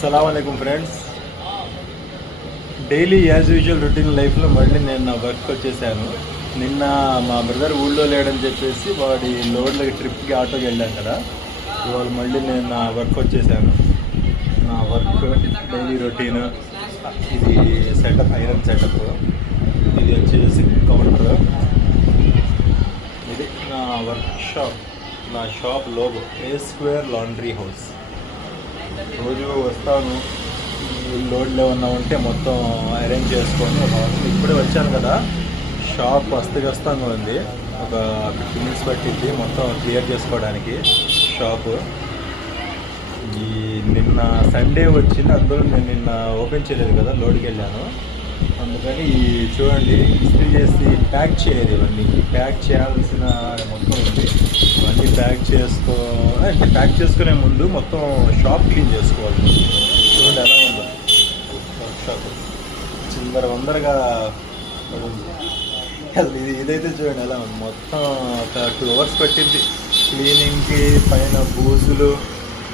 అస్సలాముఅలైకుం friends. Daily as usual routine లైఫ్లో మళ్ళీ నేను నా వర్క్ వచ్చేసాను. నిన్న మా బ్రదర్ ఊళ్ళో లేడని చెప్పేసి వాడి లోడ్లకి ట్రిప్కి ఆటోకి వెళ్ళాను కదా. ఇవాళ మళ్ళీ నేను నా వర్క్ వచ్చేసాను. నా వర్క్ డైలీ రొటీన్ ఇది సెటప్, ఐరన్ సెటప్. ఇది వచ్చేసి కౌంటర్. ఇది నా వర్క్ షాప్, నా షాప్ లోగో ఏ స్క్వేర్ లాండ్రీ హౌస్. రోజు వస్తాను, లోడ్లో ఏమన్నా ఉంటే మొత్తం అరేంజ్ చేసుకొని ఒక అవసరం. ఇప్పుడే వచ్చాను కదా, షాప్ అస్తవ్యస్తంగా ఉంది. ఒక 15 minutes పట్టింది మొత్తం క్లియర్ చేసుకోవడానికి షాపు. ఈ నిన్న సండే వచ్చింది, అందులో నేను నిన్న ఓపెన్ చేయలేదు కదా, లోడ్కి వెళ్ళాను. అందుకని చూడండి, ఇస్త్రీ చేసి ప్యాక్ చేయాలి. ఇవన్నీ ప్యాక్ చేయాల్సిన మొత్తం ఉంది. ఇవన్నీ ప్యాక్ చేసుకునే ముందు మొత్తం షాప్ క్లీన్ చేసుకోవాలి. చూడండి ఎలా ఉందో వర్క్ షాప్, వందరగా అసలు ఇదైతే చూడండి ఎలా ఉంది. మొత్తం ఒక 2 hours పట్టింది క్లీనింగ్కి. పైన బూజులు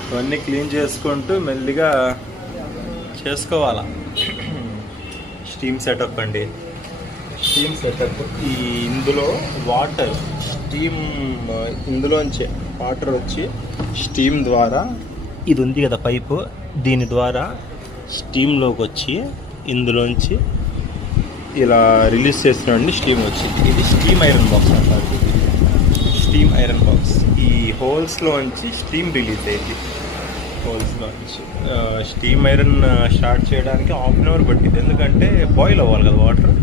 ఇవన్నీ క్లీన్ చేసుకుంటూ మెల్లిగా చేసుకోవాలా. స్టీమ్ సెటప్ అండి, స్టీమ్ సెటప్. ఇందులో వాటర్ స్టీమ్, ఇందులోంచి వాటర్ వచ్చి స్టీమ్ ద్వారా, ఇది ఉంది కదా పైపు, దీని ద్వారా స్టీమ్లోకి వచ్చి ఇందులోంచి ఇలా రిలీజ్ చేస్తున్నాండి. స్టీమ్ వచ్చి ఇది స్టీమ్ ఐరన్ బాక్స్ అంటారు. Steam iron box. ఈ హోల్స్లోంచి స్టీమ్ రిలీజ్ అయింది. హోల్స్లోంచి స్టీమ్ ఐరన్ స్టార్ట్ చేయడానికి 1/2 hour పట్టింది. ఎందుకంటే బాయిల్ అవ్వాలి కదా, వాటర్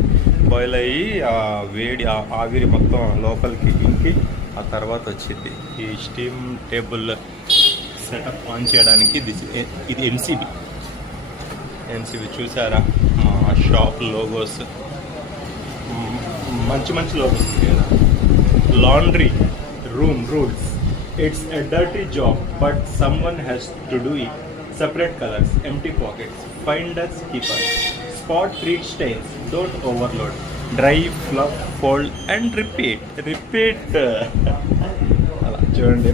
బాయిల్ అయ్యి ఆ వేడి ఆవిరి మొత్తం లోపలికి ఇంకి ఆ తర్వాత వచ్చింది. ఈ స్టీమ్ టేబుల్ సెటప్ ఆన్ చేయడానికి ఇది ఎన్సీబీ చూసారా. మా షాప్ లోగోస్ మంచి లోగోస్ కదా. Laundry room rules. It's a dirty job but someone has to do it. Separate colours, empty pockets, finders, keepers, spot treat stains, don't overload, dry, fluff, fold and repeat. అలా చూడండి.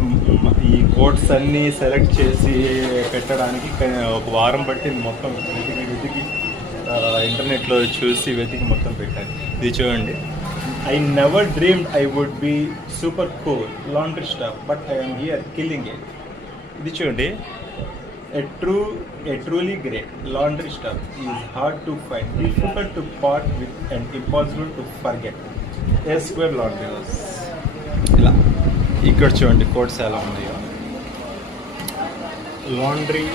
ఈ quotes అన్నీ select చేసి పెట్టడానికి ఒక వారం పట్టింది. మొత్తం వెతికి ఇంటర్నెట్లో చూసి వెతికి మొత్తం పెట్టాను. ఇది చూడండి. I never dreamed I would be super cool laundry stuff, but I am here killing it. ఇది చూడండి. A truly great laundry stuff is hard to find, difficult to part with and impossible to forget. A square laundry house. ఇలా ఇక్కడ చూడండి quotes ఎలా ఉన్నాయో. Laundry